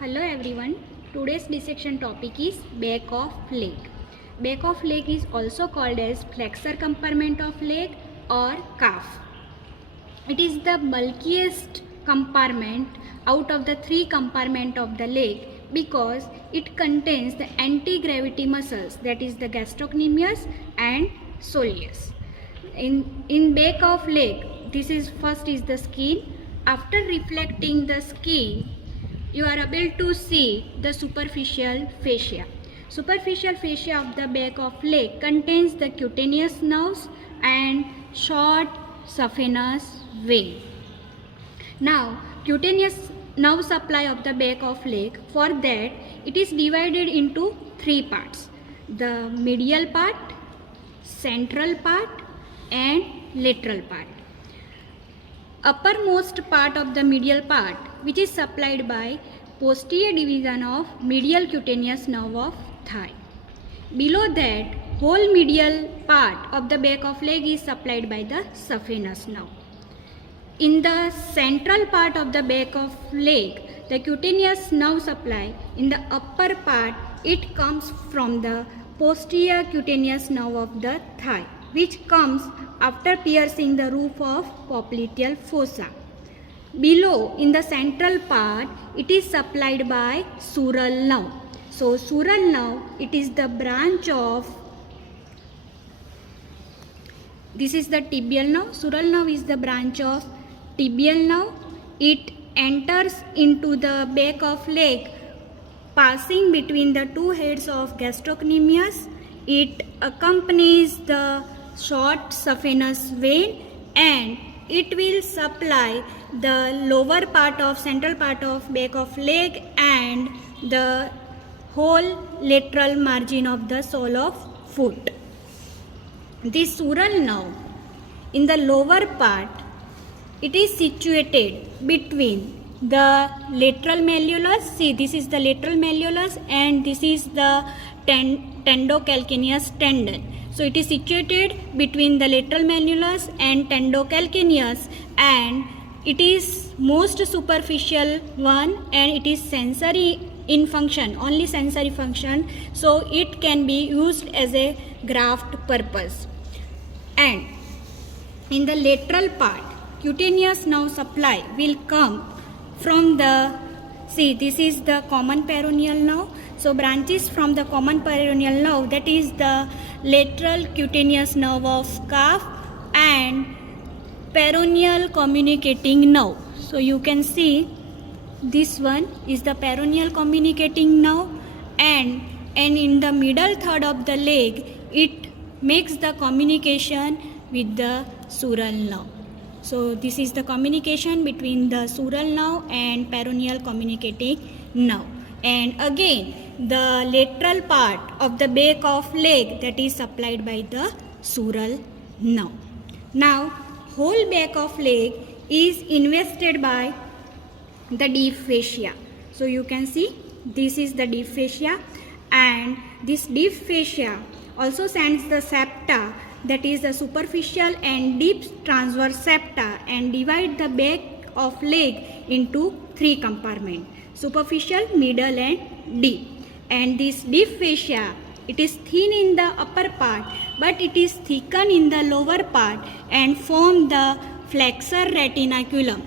Hello everyone. Today's dissection topic is back of leg. Back of leg is also called as flexor compartment of leg or calf. It is the bulkiest compartment out of the three compartments of the leg because it contains the anti-gravity muscles, that is the gastrocnemius and soleus. In back of leg, this is first is the skin. After reflecting the skin, you are able to see the superficial fascia. Superficial fascia of the back of leg contains the cutaneous nerves and short saphenous vein. Now, cutaneous nerve supply of the back of leg, for that it is divided into three parts: the medial part, central part and lateral part. Uppermost part of the medial part, which is supplied by posterior division of medial cutaneous nerve of thigh. Below that, whole medial part of the back of leg is supplied by the saphenous nerve. In the central part of the back of leg, the cutaneous nerve supply, in the upper part, it comes from the posterior cutaneous nerve of the thigh, which comes after piercing the roof of popliteal fossa. Below, in the central part, it is supplied by sural nerve. So, sural nerve, it is the branch of, this is the tibial nerve. Sural nerve is the branch of tibial nerve. It enters into the back of leg, passing between the two heads of gastrocnemius. It accompanies the short saphenous vein and it will supply the lower part of central part of back of leg and the whole lateral margin of the sole of foot. This sural nerve in the lower part, it is situated between the lateral malleolus. See, this is the lateral malleolus and this is the tendocalcaneus tendon. So it is situated between the lateral malleolus and tendocalcaneus, and it is most superficial one and it is sensory in function, only sensory function. So it can be used as a graft purpose. And in the lateral part, cutaneous nerve supply will come from the, see, this is the common peroneal nerve. So branches from the common peroneal nerve, that is the lateral cutaneous nerve of calf and peroneal communicating nerve. So you can see this one is the peroneal communicating nerve, and in the middle third of the leg, it makes the communication with the sural nerve. So this is the communication between the sural nerve and peroneal communicating nerve. And again, the lateral part of the back of leg, that is supplied by the sural nerve. Now, whole back of leg is invested by the deep fascia. So you can see this is the deep fascia, and this deep fascia also sends the septa, that is the superficial and deep transverse septa, and divide the back of leg into three compartments: superficial, middle and deep. And this deep fascia, it is thin in the upper part but it is thickened in the lower part and form the flexor retinaculum,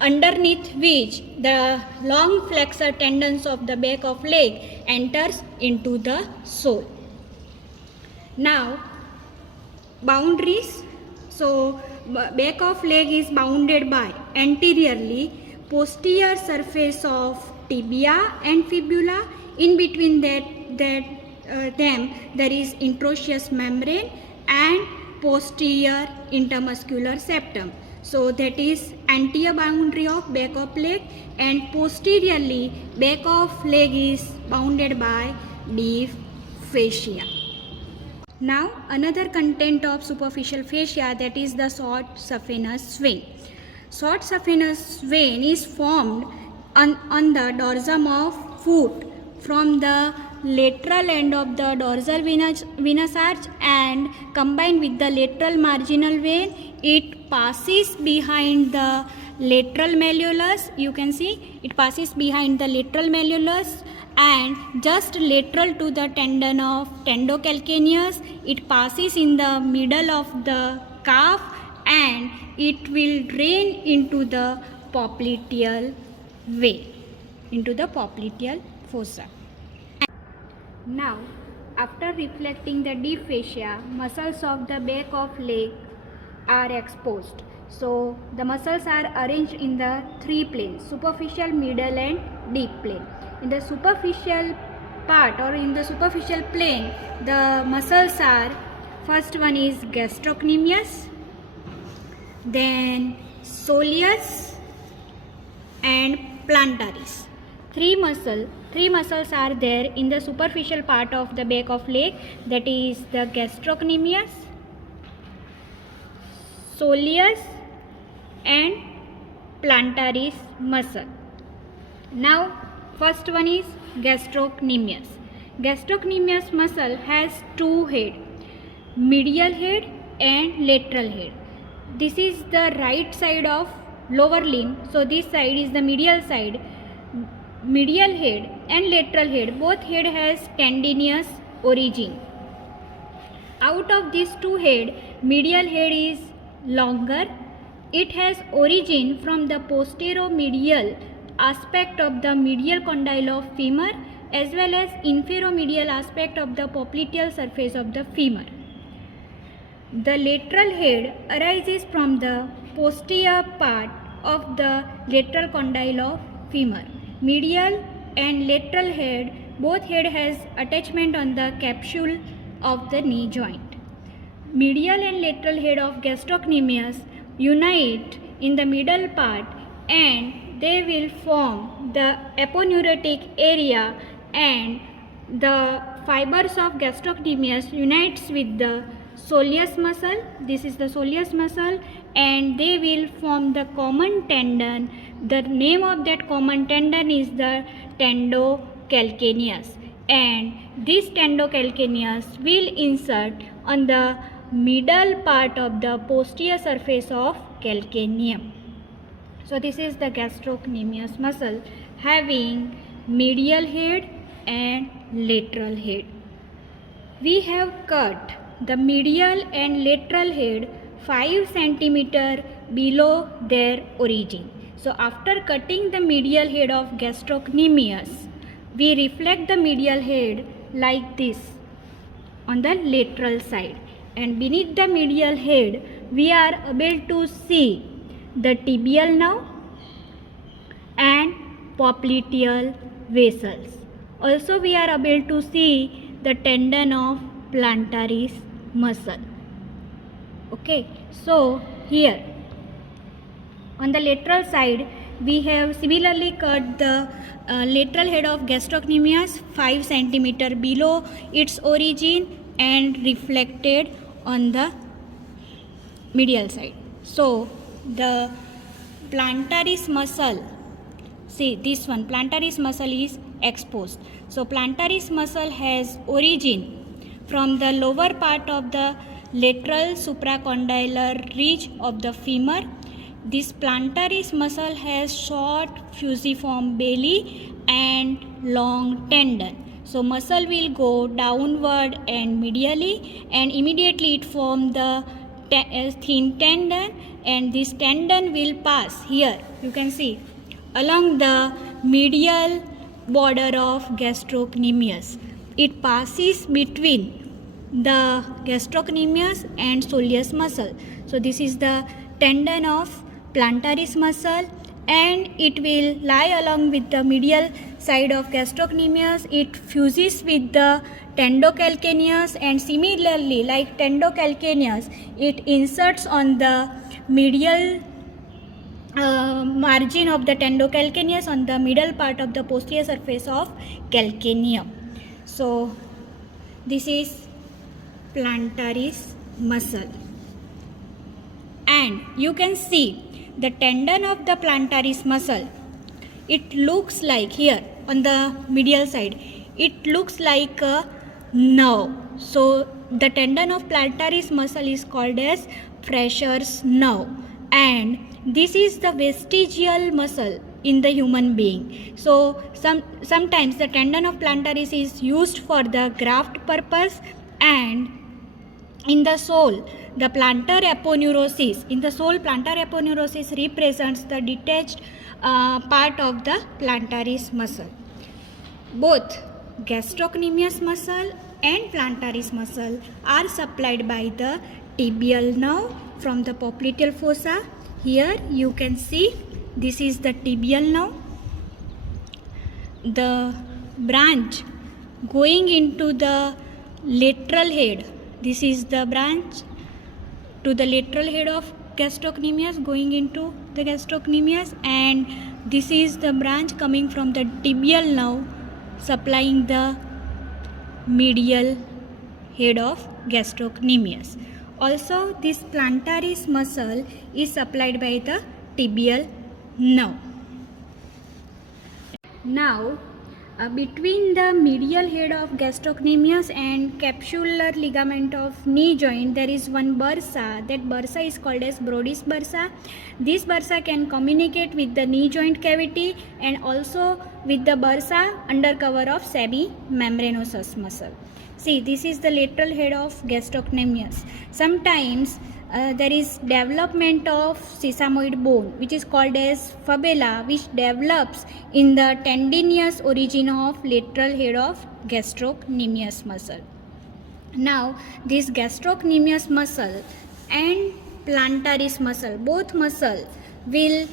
underneath which the long flexor tendons of the back of leg enters into the sole. Now, boundaries. So back of leg is bounded by anteriorly posterior surface of tibia and fibula. In between them there is interosseous membrane and posterior intermuscular septum. So that is anterior boundary of back of leg, and posteriorly back of leg is bounded by deep fascia. Now another content of superficial fascia, that is the short saphenous vein. Short saphenous vein is formed on the dorsum of foot from the lateral end of the dorsal venous arch and combined with the lateral marginal vein, it passes behind the lateral malleolus. You can see it passes behind the lateral malleolus and just lateral to the tendon of tendocalcaneus. It passes in the middle of the calf and it will drain into the popliteal vein, into the popliteal fossa. Now, after reflecting the deep fascia, muscles of the back of leg are exposed. So, the muscles are arranged in the three planes: superficial, middle and deep plane. In the superficial part or in the superficial plane, the muscles are, first one is gastrocnemius, then soleus and plantaris. Three muscles are there in the superficial part of the back of leg, that is the gastrocnemius, soleus and plantaris muscle. Now first one is gastrocnemius. Gastrocnemius muscle has two heads, medial head and lateral head. This is the right side of lower limb, so this side is the medial side. Medial head and lateral head, both head has tendinous origin. Out of these two head, medial head is longer. It has origin from the posteromedial aspect of the medial condyle of femur as well as inferomedial aspect of the popliteal surface of the femur. The lateral head arises from the posterior part of the lateral condyle of femur. Medial and lateral head, both head has attachment on the capsule of the knee joint. Medial and lateral head of gastrocnemius unite in the middle part and they will form the aponeurotic area, and the fibers of gastrocnemius unites with the soleus muscle. This is the soleus muscle and they will form the common tendon. The name of that common tendon is the tendocalcaneus, and this tendocalcaneus will insert on the middle part of the posterior surface of calcaneum. So this is the gastrocnemius muscle having medial head and lateral head. We have cut the medial and lateral head 5 cm below their origin. So after cutting the medial head of gastrocnemius, we reflect the medial head like this on the lateral side, and beneath the medial head we are able to see the tibial nerve and popliteal vessels. Also we are able to see the tendon of plantaris muscle. Okay, so here on the lateral side we have similarly cut the lateral head of gastrocnemius 5 cm below its origin and reflected on the medial side. So the plantaris muscle, see this one, plantaris muscle is exposed. So plantaris muscle has origin from the lower part of the lateral supracondylar ridge of the femur. This plantaris muscle has short fusiform belly and long tendon. So muscle will go downward and medially, and immediately it form the thin tendon, and this tendon will pass here, you can see, along the medial border of gastrocnemius. It passes between the gastrocnemius and soleus muscle. So this is the tendon of plantaris muscle, and it will lie along with the medial side of gastrocnemius. It fuses with the tendocalcaneus, and similarly like tendocalcaneus, it inserts on the medial margin of the tendocalcaneus on the middle part of the posterior surface of calcaneum. So this is plantaris muscle, and you can see the tendon of the plantaris muscle. It looks like here on the medial side, it looks like a nerve. So the tendon of plantaris muscle is called as Fresher's nerve, and this is the vestigial muscle in the human being. So sometimes the tendon of plantaris is used for the graft purpose, and in the sole, the plantar aponeurosis. In the sole, plantar aponeurosis represents the detached part of the plantaris muscle. Both gastrocnemius muscle and plantaris muscle are supplied by the tibial nerve from the popliteal fossa. Here you can see this is the tibial nerve. The branch going into the lateral head. This is the branch to the lateral head of gastrocnemius, going into the gastrocnemius, and this is the branch coming from the tibial nerve supplying the medial head of gastrocnemius. Also, this plantaris muscle is supplied by the tibial nerve. Now, between the medial head of gastrocnemius and capsular ligament of knee joint, there is one bursa. That bursa is called as Brodie's bursa. This bursa can communicate with the knee joint cavity and also with the bursa under cover of semimembranosus muscle. See, this is the lateral head of gastrocnemius. Sometimes there is development of sesamoid bone, which is called as fibula, which develops in the tendinous origin of lateral head of gastrocnemius muscle. Now, this gastrocnemius muscle and plantaris muscle, both muscle will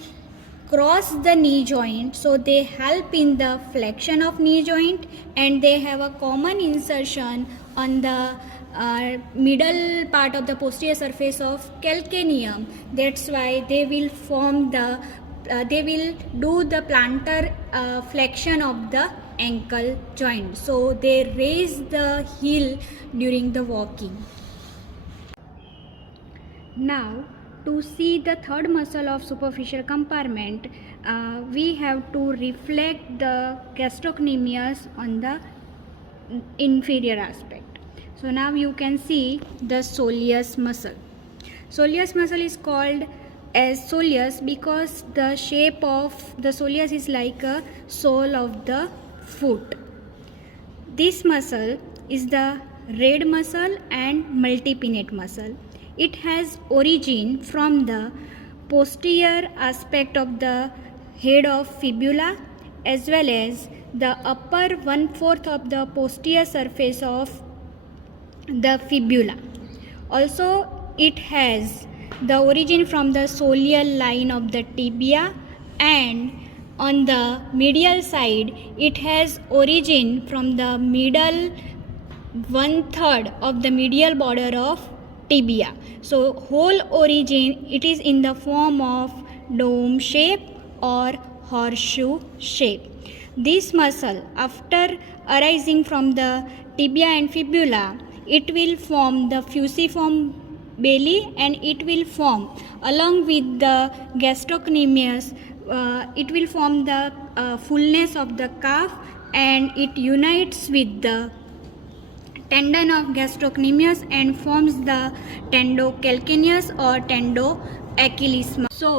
cross the knee joint, so they help in the flexion of knee joint, and they have a common insertion on the middle part of the posterior surface of calcaneum. That's why they will form the they will do the plantar flexion of the ankle joint, so they raise the heel during the walking. Now, to see the third muscle of superficial compartment, we have to reflect the gastrocnemius on the inferior aspect. So now you can see the soleus muscle. Soleus muscle is called as soleus because the shape of the soleus is like a sole of the foot. This muscle is the red muscle and multipinnate muscle. It has origin from the posterior aspect of the head of fibula as well as the upper 1/4 of the posterior surface of the fibula. Also, it has the origin from the soleal line of the tibia, and on the medial side it has origin from the middle 1/3 of the medial border of tibia. So whole origin, it is in the form of dome shape or horseshoe shape. This muscle, after arising from the tibia and fibula, it will form the fusiform belly, and it will form along with the gastrocnemius, it will form the fullness of the calf, and it unites with the tendon of gastrocnemius and forms the tendocalcaneus or tendoachilles muscle. So,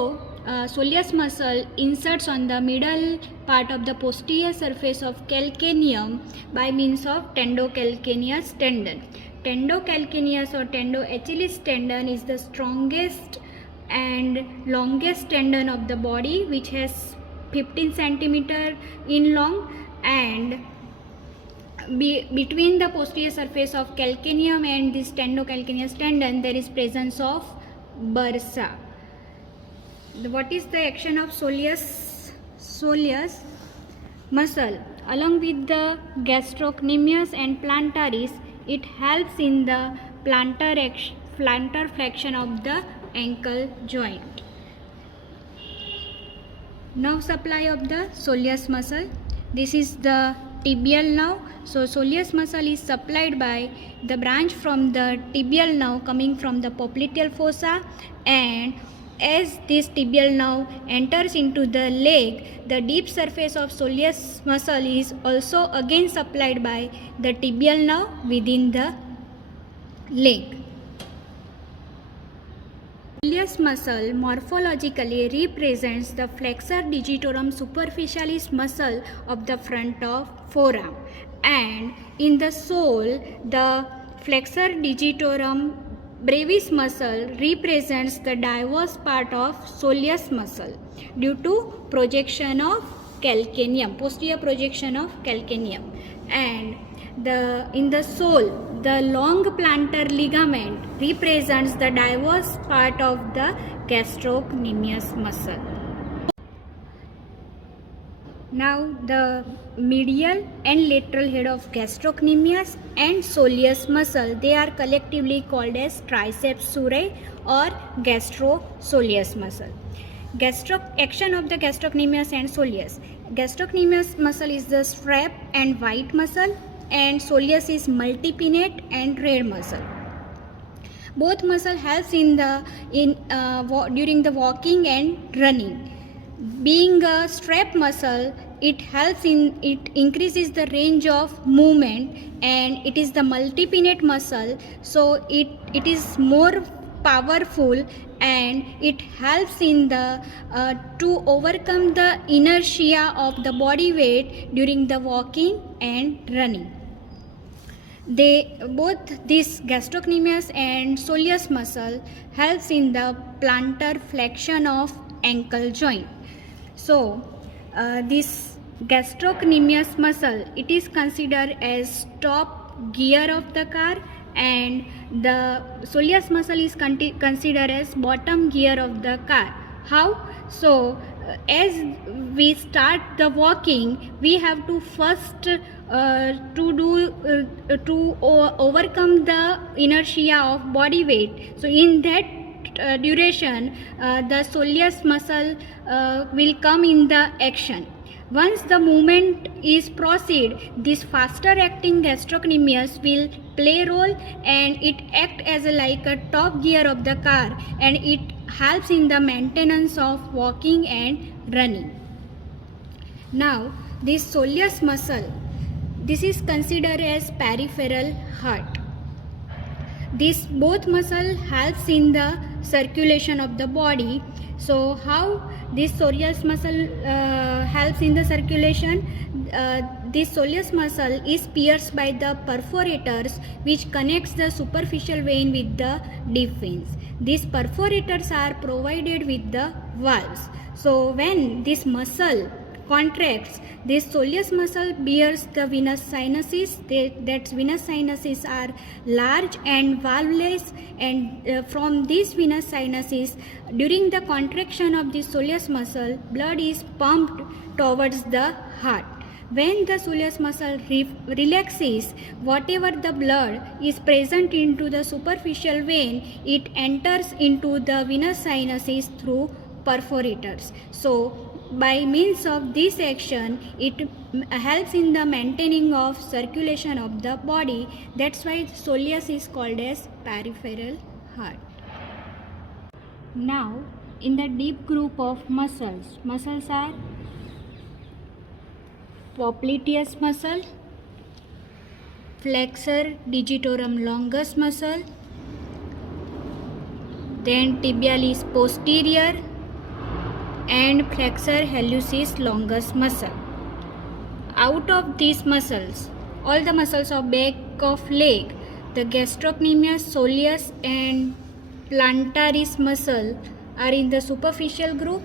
soleus muscle inserts on the middle part of the posterior surface of calcaneum by means of tendocalcaneus tendon. Tendocalcaneus or tendoachilles tendon is the strongest and longest tendon of the body, which has 15 centimeter in long, and between the posterior surface of calcaneum and this tendocalcaneus tendon there is presence of bursa. What is the action of soleus muscle? Along with the gastrocnemius and plantaris, it helps in the plantar flexion of the ankle joint. Nerve supply of the soleus muscle. This is the tibial nerve. So soleus muscle is supplied by the branch from the tibial nerve coming from the popliteal fossa, and as this tibial nerve enters into the leg, the deep surface of soleus muscle is also again supplied by the tibial nerve within the leg. Soleus muscle morphologically represents the flexor digitorum superficialis muscle of the front of forearm, and in the sole the flexor digitorum brevis muscle represents the diverse part of soleus muscle due to projection of calcaneum, posterior projection of calcaneum, and in the sole the long plantar ligament represents the diverse part of the gastrocnemius muscle. Now the medial and lateral head of gastrocnemius and soleus muscle, they are collectively called as triceps surae or gastrosoleus muscle. Action of the gastrocnemius and soleus. Gastrocnemius muscle is the strap and white muscle, and soleus is multipinnate and red muscle. Both muscle helps in during the walking and running. Being a strap muscle, it increases the range of movement, and it is the multipinnate muscle, so it is more powerful, and it helps in to overcome the inertia of the body weight during the walking and running. Both this gastrocnemius and soleus muscle helps in the plantar flexion of ankle joint. So this gastrocnemius muscle, it is considered as top gear of the car, and the soleus muscle is considered as bottom gear of the car. How? So as we start the walking, we have to first overcome the inertia of body weight. So in that duration, the soleus muscle will come in the action. Once the movement is proceed, this faster acting gastrocnemius will play role, and it act as like a top gear of the car, and it helps in the maintenance of walking and running. Now this soleus muscle, this is considered as peripheral heart. This both muscle helps in the circulation of the body. So how this soleus muscle helps in the circulation? This soleus muscle is pierced by the perforators which connects the superficial vein with the deep veins. These perforators are provided with the valves. So when this muscle contracts, this soleus muscle bears the venous sinuses. That venous sinuses are large and valveless, and from these venous sinuses, during the contraction of the soleus muscle, blood is pumped towards the heart. When the soleus muscle relaxes, whatever the blood is present into the superficial vein, it enters into the venous sinuses through perforators. So by means of this action, it helps in the maintaining of circulation of the body. That's why soleus is called as peripheral heart. Now in the deep group of muscles are popliteus muscle, flexor digitorum longus muscle, then tibialis posterior, and flexor hallucis longus muscle. Out of these muscles, all the muscles of back of leg, the gastrocnemius, soleus and plantaris muscle are in the superficial group.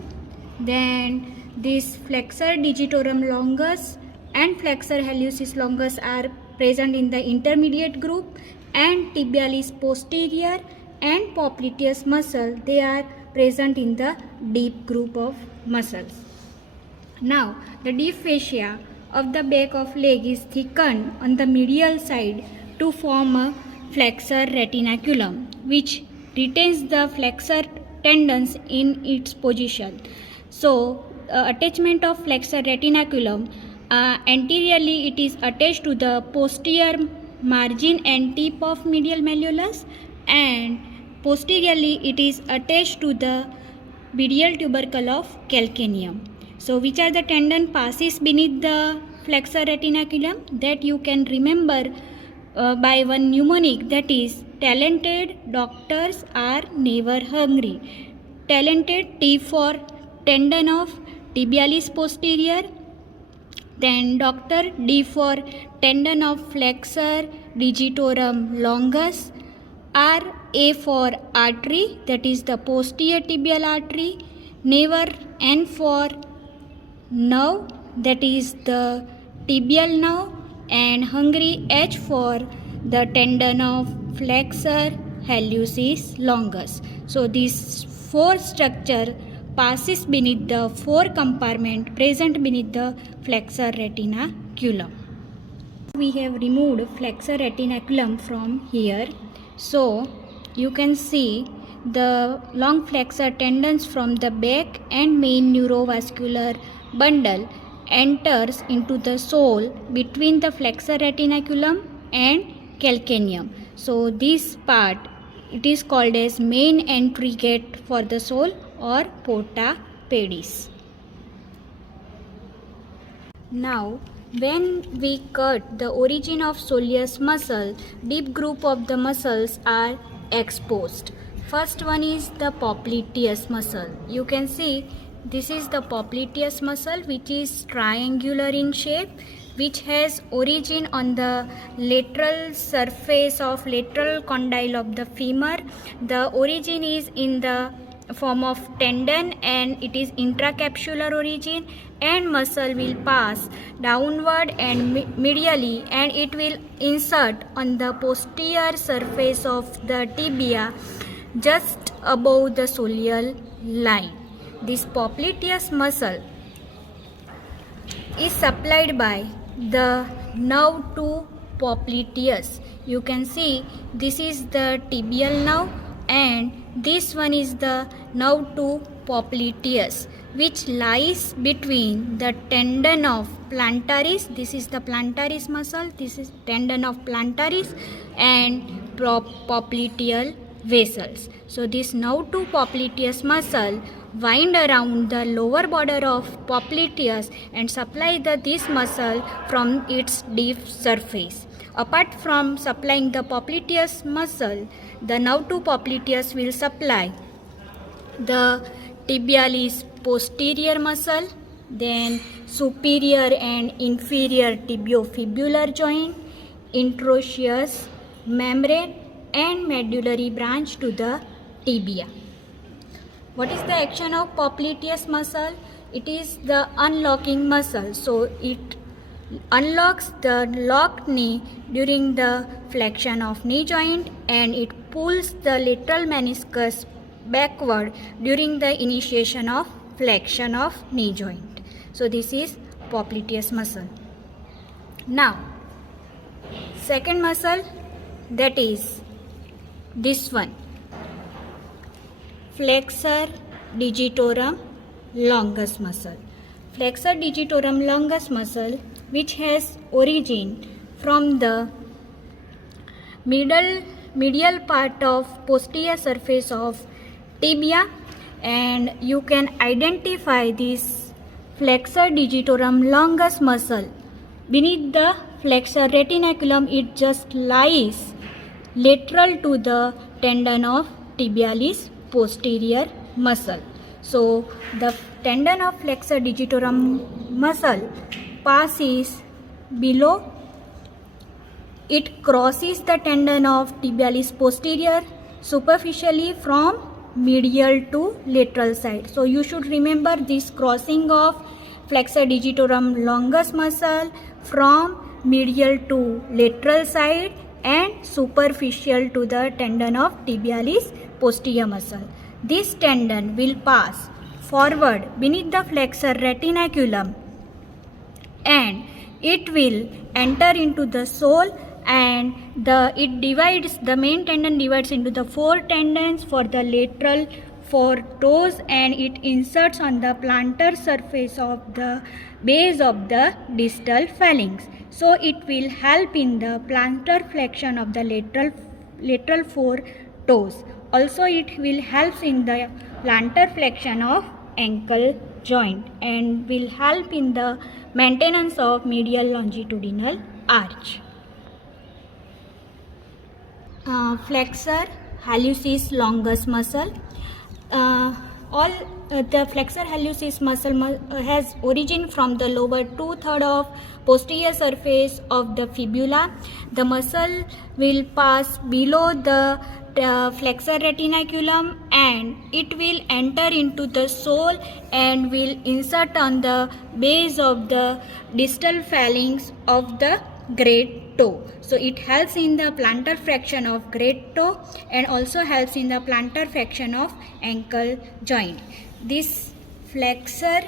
Then this flexor digitorum longus and flexor hallucis longus are present in the intermediate group, and tibialis posterior and popliteus muscle, they are present in the deep group of muscles. Now the deep fascia of the back of leg is thickened on the medial side to form a flexor retinaculum, which retains the flexor tendons in its position. So attachment of flexor retinaculum, anteriorly it is attached to the posterior margin and tip of medial malleolus, and posteriorly it is attached to the medial tubercle of calcaneum. So which are the tendon passes beneath the flexor retinaculum? That you can remember by one mnemonic, that is, talented doctors are never hungry. Talented, T for tendon of tibialis posterior, then doctor, D for tendon of flexor digitorum longus, R, A for artery, that is the posterior tibial artery, never, N for nerve, that is the tibial nerve, and hungry, H for the tendon of flexor hallucis longus. So these four structure passes beneath the four compartment present beneath the flexor retinaculum. We have removed flexor retinaculum from here. So you can see the long flexor tendons from the back and main neurovascular bundle enters into the sole between the flexor retinaculum and calcaneum. So this part, it is called as main entry gate for the sole or porta pedis. Now when we cut the origin of soleus muscle, deep group of the muscles are exposed. First one is the popliteus muscle. You can see this is the popliteus muscle, which is triangular in shape, which has origin on the lateral surface of lateral condyle of the femur. The origin is in the form of tendon and it is intracapsular origin, and muscle will pass downward and medially and it will insert on the posterior surface of the tibia just above the soleal line. This popliteus muscle is supplied by the nerve to popliteus. You can see this is the tibial nerve and this one is the nerve to popliteus, which lies between the tendon of plantaris, this is the plantaris muscle, this is tendon of plantaris, and popliteal vessels. So this nerve to popliteus muscle wind around the lower border of popliteus and supply this muscle from its deep surface. Apart from supplying the popliteus muscle, the nerve to popliteus will supply the tibialis posterior muscle, then superior and inferior tibiofibular joint, interosseous membrane, and medullary branch to the tibia. What is the action of popliteus muscle? It is the unlocking muscle. So it unlocks the locked knee during the flexion of knee joint and it pulls the lateral meniscus backward during the initiation of flexion of knee joint. So this is popliteus muscle. Now second muscle, that is this one, flexor digitorum longus muscle. Flexor digitorum longus muscle, which has origin from the medial part of posterior surface of tibia, and you can identify this flexor digitorum longus muscle beneath the flexor retinaculum. It just lies lateral to the tendon of tibialis posterior muscle. So the tendon of flexor digitorum muscle passes below, it crosses the tendon of tibialis posterior superficially from medial to lateral side. So you should remember this crossing of flexor digitorum longus muscle from medial to lateral side and superficial to the tendon of tibialis posterior muscle. This tendon will pass forward beneath the flexor retinaculum and it will enter into the sole, and the main tendon divides into the four tendons for the lateral four toes, and it inserts on the plantar surface of the base of the distal phalanx. So it will help in the plantar flexion of the lateral four toes. also it will help in the plantar flexion of ankle joint and will help in the maintenance of medial longitudinal arch. Flexor hallucis longus muscle. The flexor hallucis muscle has origin from the lower 2/3 of posterior surface of the fibula. The muscle will pass below the flexor retinaculum and it will enter into the sole and will insert on the base of the distal phalanx of the great toe. So it helps in the plantar flexion of great toe and also helps in the plantar flexion of ankle joint. This flexor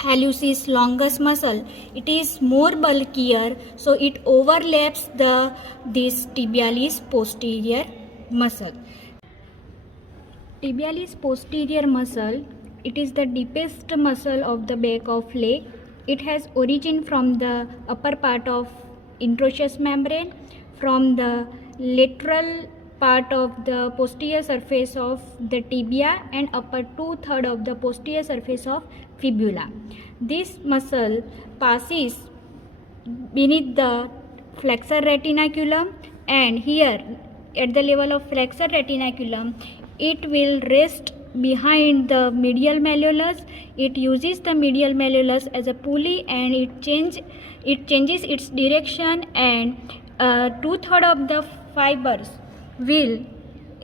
hallucis longus muscle, it is more bulkier, so it overlaps this tibialis posterior muscle. Tibialis posterior muscle, it is the deepest muscle of the back of leg. It has origin from the upper part of interosseous membrane, from the lateral part of the posterior surface of the tibia and upper 2/3 of the posterior surface of fibula. This muscle passes beneath the flexor retinaculum, and here at the level of flexor retinaculum it will rest behind the medial malleolus. It uses the medial malleolus as a pulley and it changes its direction, and 2/3 of the fibers will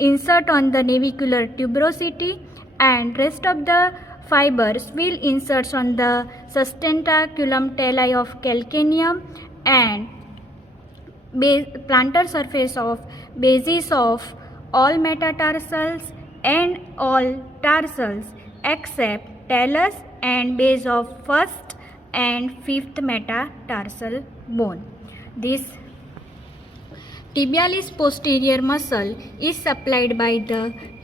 insert on the navicular tuberosity and rest of the fibers will insert on the sustentaculum tali of calcaneum and plantar surface of bases of all metatarsals and all tarsals except talus and base of first and fifth metatarsal bone. This tibialis posterior muscle is supplied by the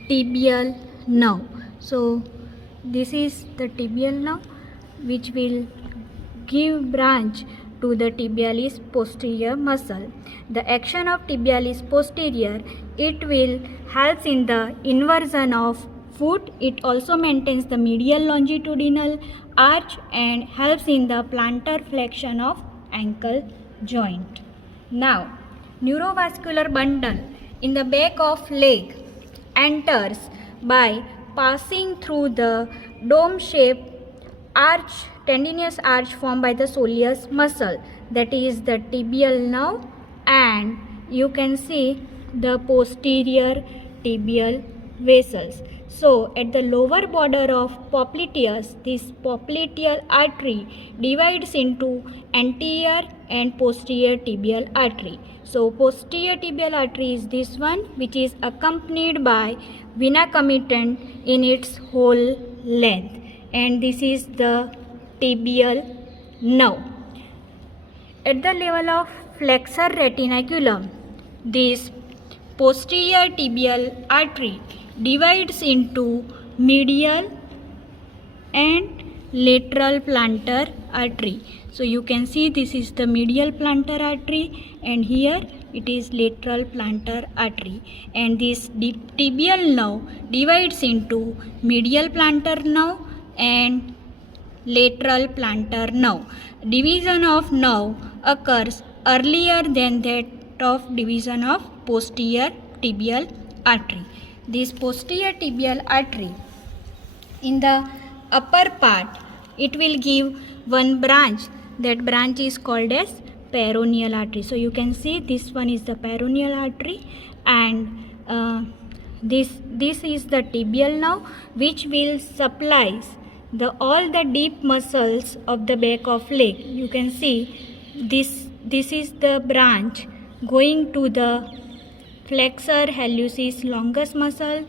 tibial nerve. So this is the tibial nerve which will give branch to the tibialis posterior muscle. The action of tibialis posterior, it will help in the inversion of foot. It also maintains the medial longitudinal arch and helps in the plantar flexion of ankle joint. Now, neurovascular bundle in the back of leg enters by passing through the dome-shaped arch, tendinous arch formed by the soleus muscle, that is the tibial nerve, and you can see the posterior tibial vessels. So at the lower border of popliteus, this popliteal artery divides into anterior and posterior tibial artery. So posterior tibial artery is this one, which is accompanied by vena comitant in its whole length, and this is the tibial nerve. At the level of flexor retinaculum, this posterior tibial artery divides into medial and lateral plantar artery. So you can see this is the medial plantar artery and here it is lateral plantar artery, and this tibial nerve divides into medial plantar nerve and lateral plantar nerve. Division of nerve occurs earlier than that of division of posterior tibial artery. This posterior tibial artery in the upper part, it will give one branch. That branch is called as peroneal artery. So you can see this one is the peroneal artery, and this is the tibial nerve, which will supplies all the deep muscles of the back of leg. You can see this is the branch going to the flexor hallucis longus muscle.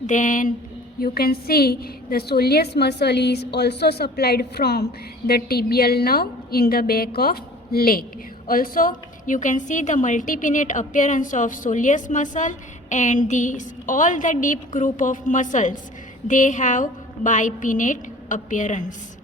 Then you can see the soleus muscle is also supplied from the tibial nerve in the back of leg. Also you can see the multipinnate appearance of soleus muscle, and all the deep group of muscles, they have bipinnate appearance.